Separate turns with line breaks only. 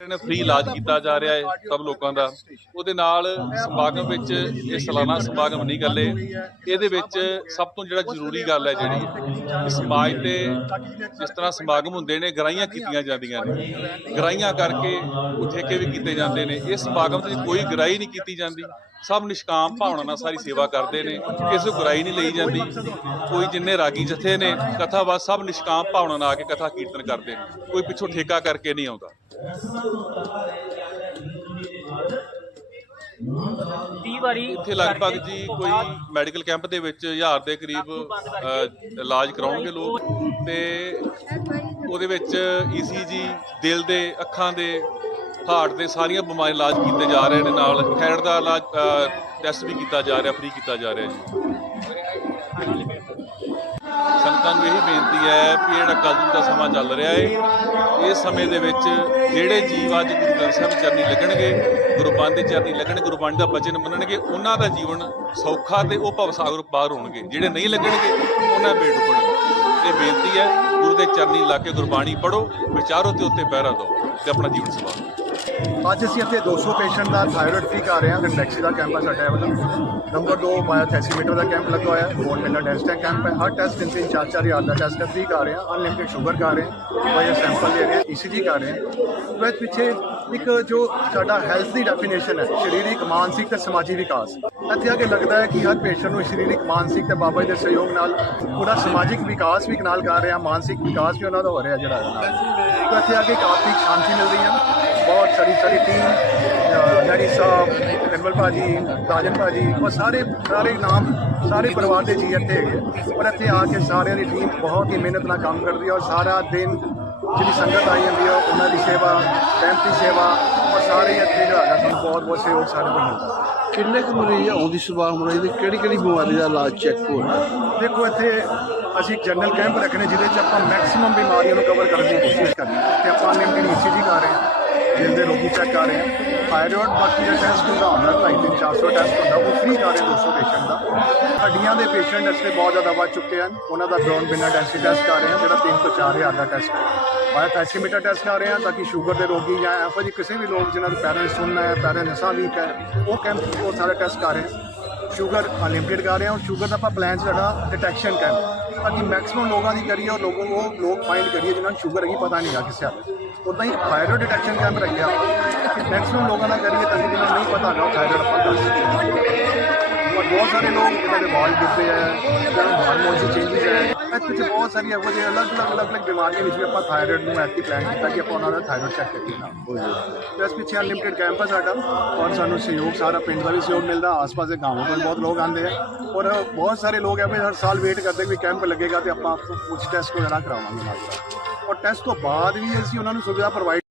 ਨੇ ਫ੍ਰੀ ਇਲਾਜ ਕੀਤਾ ਜਾ ਰਿਹਾ ਹੈ ਸਭ ਲੋਕਾਂ ਦਾ। ਉਹਦੇ ਨਾਲ ਸਮਾਗਮ ਵਿੱਚ ਇਹ ਸਾਲਾਨਾ ਸਮਾਗਮ ਨਹੀਂ ਗੱਲੇ ਇਹਦੇ ਵਿੱਚ ਸਭ ਤੋਂ ਜਿਹੜਾ ਜ਼ਰੂਰੀ ਗੱਲ ਹੈ ਜਿਹੜੀ ਸਮਾਜ ਤੇ ਜਿਸ ਤਰ੍ਹਾਂ ਸਮਾਗਮ ਹੁੰਦੇ ਨੇ, ਗਰਾਈਆਂ ਕੀਤੀਆਂ ਜਾਂਦੀਆਂ ਨੇ। ਗਰਾਈਆਂ ਕਰਕੇ ਉਹ ਠੇਕੇ ਵੀ ਕੀਤੇ ਜਾਂਦੇ ਨੇ। ਇਹ ਸਮਾਗਮ ਤੇ ਕੋਈ ਗਰਾਈ ਨਹੀਂ ਕੀਤੀ ਜਾਂਦੀ। ਸਭ ਨਿਸ਼ਕਾਮ ਭਾਵਨਾ ਨਾਲ ਸਾਰੀ ਸੇਵਾ ਕਰਦੇ ਨੇ ਕਿਸੇ ਤੋਂ ਗਰਾਈ ਨਹੀਂ ਲਈ ਜਾਂਦੀ ਕੋਈ ਜਿੰਨੇ ਰਾਗੀ ਜਥੇ ਨੇ ਕਥਾਵਾਸ ਸਭ ਨਿਸ਼ਕਾਮ ਭਾਵਨਾ ਨਾਲ ਆ ਕੇ ਕਥਾ ਕੀਰਤਨ ਕਰਦੇ ਨੇ ਕੋਈ ਪਿੱਛੋਂ ਠੇਕਾ ਕਰਕੇ ਨਹੀਂ ਆਉਂਦਾ।
30 ਵਾਰੀ
ਇੱਥੇ ਲਗਭਗ ਜੀ ਕੋਈ ਮੈਡੀਕਲ ਕੈਂਪ ਦੇ ਵਿੱਚ ਹਜ਼ਾਰ ਦੇ ਕਰੀਬ ਇਲਾਜ ਕਰਾਉਣਗੇ ਲੋਕ ਤੇ ਉਹਦੇ ਵਿੱਚ ਈਸੀਜੀ ਦਿਲ ਦੇ ਅੱਖਾਂ ਦੇ ਹਾਰਟ ਦੇ ਸਾਰੀਆਂ ਬਿਮਾਰੀਆਂ ਇਲਾਜ ਕੀਤੇ ਜਾ ਰਹੇ ਨੇ ਨਾਲ ਥਾਇਰਾਇਡ ਦਾ ਇਲਾਜ ਟੈਸਟ ਵੀ ਕੀਤਾ ਜਾ ਰਿਹਾ ਫ੍ਰੀ ਕੀਤਾ ਜਾ ਰਿਹਾ ਜੀ। ਸੰਗਤਾਂ ਨੂੰ ਇਹੀ ਬੇਨਤੀ ਹੈ ਕਿ ਜਿਹੜਾ ਕਲਯੁਗ ਦਾ ਸਮਾਂ ਚੱਲ ਰਿਹਾ ਹੈ ਇਸ ਸਮੇਂ ਦੇ ਵਿੱਚ ਜਿਹੜੇ ਜੀਵ ਅੱਜ ਗੁਰੂ ਗ੍ਰੰਥ ਸਾਹਿਬ ਚਰਨੀ ਲੱਗਣਗੇ ਗੁਰਬਾਣੀ ਦੇ ਚਰਨੀ ਲੱਗਣਗੇ ਗੁਰਬਾਣੀ ਦਾ ਬਚਨ ਮੰਨਣਗੇ, ਉਹਨਾਂ ਦਾ ਜੀਵਨ ਸੌਖਾ ਤੇ ਉਹ ਭਵ ਸਾਗਰ ਪਾਰ ਹੋਣਗੇ। ਜਿਹੜੇ ਨਹੀਂ ਲੱਗਣਗੇ, ਉਹਨਾਂ ਬੇੜ ਡੁੱਬਣਗੇ ਇਹ ਬੇਨਤੀ ਹੈ, ਗੁਰੂ ਦੇ ਚਰਨੀ ਲਾ ਕੇ ਗੁਰਬਾਣੀ ਪੜੋ ਵਿਚਾਰੋ ਤੇ ਉੱਤੇ ਪਹਿਰਾ ਦਿਓ ਤੇ ਆਪਣਾ ਜੀਵਨ ਸਵਾਰੋ।
ਅੱਜ ਅਸੀਂ ਇੱਥੇ 200 ਪੇਸ਼ੈਂਟ ਦਾ ਥਾਇਰਾਇਡ ਫ੍ਰੀ ਕਰ ਰਹੇ ਹਾਂ ਕੰਡੈਕਸੀ ਦਾ ਕੈਂਪ ਹੈ ਸਾਡਾ ਇਹ ਵਾਲਾ ਨੰਬਰ 2 ਬਾਇਓਥੈਸੀਮੀਟਰ ਦਾ ਕੈਂਪ ਲੱਗਾ ਹੋਇਆ ਹੈ ਬੋਨ ਮਿਲਰ ਟੈਸਟ ਦਾ ਕੈਂਪ ਹੈ। ਹਰ ਟੈਸਟ ਤਿੰਨ ਤਿੰਨ ਚਾਰ ਚਾਰ ਹਜ਼ਾਰ ਦਾ ਟੈਸਟ ਫ੍ਰੀ ਕਰ ਰਹੇ ਹਾਂ ਅਨਲਿਮਿਟਿਡ ਸ਼ੂਗਰ ਕਰ ਰਹੇ ਹਾਂ ਬਾਇਓ ਸੈਂਪਲ ਦੇ ਰਹੇ ਹਾਂ ਈਸੀਜੀ ਕਰ ਰਹੇ ਹਾਂ। ਉਹਦੇ ਪਿੱਛੇ ਇੱਕ ਜੋ ਸਾਡਾ ਹੈਲਥ ਦੀ ਡੈਫੀਨੇਸ਼ਨ ਹੈ, ਸਰੀਰਕ, ਮਾਨਸਿਕ ਤੇ ਸਮਾਜੀ ਵਿਕਾਸ। ਇੱਥੇ ਆ ਕੇ ਲੱਗਦਾ ਹੈ ਕਿ ਹਰ ਪੇਸ਼ੈਂਟ ਨੂੰ ਸਰੀਰਕ, ਮਾਨਸਿਕ ਤੇ ਬਾਬਾ ਜੀ ਦੇ ਸਹਿਯੋਗ ਨਾਲ ਉਹਦਾ ਸਮਾਜਿਕ ਵਿਕਾਸ ਵੀ ਨਾਲ ਕਰ ਰਿਹਾ ਮਾਨਸਿਕ ਵਿਕਾਸ ਵੀ ਉਹਨਾਂ ਦਾ ਹੋ ਰਿਹਾ ਜਿਹੜਾ ਹੈ ਨਾਲ ਤਾਂ ਇੱਥੇ ਆ ਕੇ ਕਾਫੀ ਸ਼ਾਂਤੀ ਮਿਲ ਰਹੀ ਹੈ। ਬਹੁਤ ਸਾਰੀ ਸਾਰੀ ਟੀਮ ਡੈਡੀ ਸਾਹਿਬ ਕਨਵਲ ਭਾਜੀ, ਰਾਜਨ ਭਾਜੀ ਉਹ ਸਾਰੇ ਸਾਰੇ ਨਾਮ, ਸਾਰੇ ਪਰਿਵਾਰ ਦੇ ਜੀ ਇੱਥੇ ਹੈਗੇ ਪਰ ਇੱਥੇ ਆ ਕੇ ਸਾਰਿਆਂ ਦੀ ਟੀਮ ਬਹੁਤ ਹੀ ਮਿਹਨਤ ਨਾਲ ਕੰਮ ਕਰਦੀ ਹੈ ਔਰ ਸਾਰਾ ਦਿਨ ਜਿਹੜੀ ਸੰਗਤ ਆਈ ਜਾਂਦੀ ਹੈ, ਉਹਨਾਂ ਦੀ ਸੇਵਾ ਕੈਂਪ ਦੀ ਸੇਵਾ, ਔਰ ਸਾਰੇ ਇੱਥੇ ਜਿਹੜਾ ਹੈਗਾ ਸਾਨੂੰ ਬਹੁਤ ਬਹੁਤ ਸਹਿਯੋਗ ਸਾਰੇ ਤੋਂ ਮਿਲਦਾ।
ਕਿੰਨੇ ਕੁ ਮਰੀਜ਼ ਆਉਂਦੀ ਸੁਬਾਹ ਹੁਣ ਇਹਦੀ ਕਿਹੜੀ ਕਿਹੜੀ ਬਿਮਾਰੀ ਦਾ ਇਲਾਜ ਚੈੱਕ ਹੋ ਰਿਹਾ?
ਦੇਖੋ, ਇੱਥੇ ਅਸੀਂ ਜਨਰਲ ਕੈਂਪ ਰੱਖਣੇ ਜਿਹਦੇ 'ਚ ਆਪਾਂ ਮੈਕਸਿਮਮ ਬਿਮਾਰੀਆਂ ਨੂੰ ਕਵਰ ਕਰਨ ਦੀ ਕੋਸ਼ਿਸ਼ ਕਰਨੀ ਹੈ। ਤੇ ਆਪਾਂ ਲਿਮਟਿਡ ਈਸੀਜੀ ਕਰ ਰਹੇ ਹਾਂ ਦਿਲ ਦੇ ਰੋਗੀ ਚੈੱਕ ਕਰ ਰਹੇ ਹਾਂ। ਥਾਇਰੋਇਡ ਬਾਕੀ ਦਾ ਟੈਸਟ ਹੁੰਦਾ ਹੁੰਦਾ 250 400 ਟੈਸਟ ਹੁੰਦਾ, ਉਹ ਫ੍ਰੀ ਕਰ ਰਹੇ 200 ਪੇਸ਼ੈਂਟ ਦਾ। ਹੱਡੀਆਂ ਦੇ ਪੇਸ਼ੈਂਟ ਇਸ ਇੱਥੇ ਬਹੁਤ ਜ਼ਿਆਦਾ ਵੱਧ ਚੁੱਕੇ ਹਨ। ਉਹਨਾਂ ਦਾ ਗਰਾਊਂਡ ਬਿਨਾਂ ਡੈਂਸਿਟੀ ਟੈਸਟ ਕਰ ਰਹੇ ਹਾਂ, ਜਿਹੜਾ 3 ਤੋਂ 4000 ਦਾ ਟੈਸਟ ਹੈ। ਬਾਇਓ ਥੈਸੀਮੀਟਰ ਟੈਸਟ ਕਰ ਰਹੇ ਹਾਂ ਤਾਂ ਕਿ ਸ਼ੂਗਰ ਦੇ ਰੋਗੀ ਜਾਂ ਇਹੋ ਜਿਹੇ ਕਿਸੇ ਵੀ ਲੋਕ ਜਿਨ੍ਹਾਂ ਨੂੰ ਪੈਰੈਂਟਸ ਸੁਣਨਾ ਹੈ ਪੈਰਾਂ ਨਸ਼ਾ ਵੀਕ ਹੈ, ਉਹ ਕੈਂਪ ਉਹ ਸਾਰਾ ਟੈਸਟ ਕਰ ਰਹੇ ਹਾਂ। ਸ਼ੂਗਰ ਅਨਲਿਮਿਟਡ ਕਰ ਰਹੇ ਹਾਂ। ਔਰ ਸ਼ੂਗਰ ਦਾ ਆਪਾਂ ਪਲਾਨ ਸਾਡਾ ਡਿਟੈਕਸ਼ਨ ਕੈਂਪ ਤਾਂ ਕਿ ਮੈਕਸਿਮਮ ਲੋਕਾਂ ਦੀ ਕਰੀਏ ਔਰ ਲੋਕਾਂ ਨੂੰ ਲੋਕ ਫਾਈਂਡ ਕਰੀਏ ਜਿਨ੍ਹਾਂ ਨੂੰ ਸ਼ੂਗਰ ਹੈਗੀ ਪਤਾ ਨਹੀਂ ਆ ਕਿਸੇ ਹੱਥ ਉਦਾਂ ਹੀ ਥਾਇਰੋਇਡ ਡਿਟੈਕਸ਼ਨ ਕੈਂਪ ਰੱਖਿਆ ਕਿ ਮੈਕਸਿਮਮ ਲੋਕਾਂ ਦਾ ਕਰੀਏ ਤਾਂ ਕਿ ਜਿਹਨਾਂ ਨੂੰ ਨਹੀਂ ਪਤਾ ਹੈਗਾ ਥਾਇਰੋਇਡ ਆਪਾਂ ਦੱਸ ਬਹੁਤ ਸਾਰੇ ਲੋਕ ਜਿਨ੍ਹਾਂ ਦੇ ਵਾਲ ਡਿੱਬੇ ਹੈ ਨੂੰ ਹਾਰਮੋਨ ਦੀ ਚੇਂਜਸ ਹੈ ਇੱਥੇ 'ਚ ਬਹੁਤ ਸਾਰੀ ਇਹੋ ਜਿਹੇ ਅਲੱਗ ਅਲੱਗ ਅਲੱਗ ਅਲੱਗ ਬਿਮਾਰੀਆਂ ਵਿੱਚ ਵੀ ਆਪਾਂ ਥਾਇਰੋਇਡ ਨੂੰ ਐਕਟਿਵ ਪਲਾਨ ਕੀਤਾ ਕਿ ਆਪਾਂ ਉਹਨਾਂ ਦਾ ਥਾਇਰੋਇਡ ਚੈੱਕ ਕਰੀਏ ਨਾ। ਤੇ ਇਸ ਪਿੱਛੇ ਅਨਲਿਮਿਟਿਡ ਕੈਂਪ ਹੈ ਸਾਡਾ ਔਰ ਸਾਨੂੰ ਸਹਿਯੋਗ, ਸਾਰਾ ਪਿੰਡ ਦਾ ਵੀ ਸਹਿਯੋਗ ਮਿਲਦਾ, ਆਸ-ਪਾਸ ਦੇ ਗਾਵਾਂ ਤੋਂ ਵੀ ਬਹੁਤ ਲੋਕ ਆਉਂਦੇ ਆ। ਔਰ ਬਹੁਤ ਸਾਰੇ ਲੋਕ ਐਵੇਂ ਹਰ ਸਾਲ ਵੇਟ ਕਰਦੇ ਕਿ ਕੈਂਪ ਲੱਗੇਗਾ ਤੇ ਆਪਾਂ ਕੁਝ ਟੈਸਟ ਵਗੈਰਾ ਕਰਾਵਾਂਗੇ ਨਾਲ। ਔਰ ਟੈਸਟ ਤੋਂ ਬਾਅਦ ਵੀ ਅਸੀਂ ਉਹਨਾਂ ਨੂੰ ਸੁਵਿਧਾ ਪ੍ਰੋਵਾਈਡ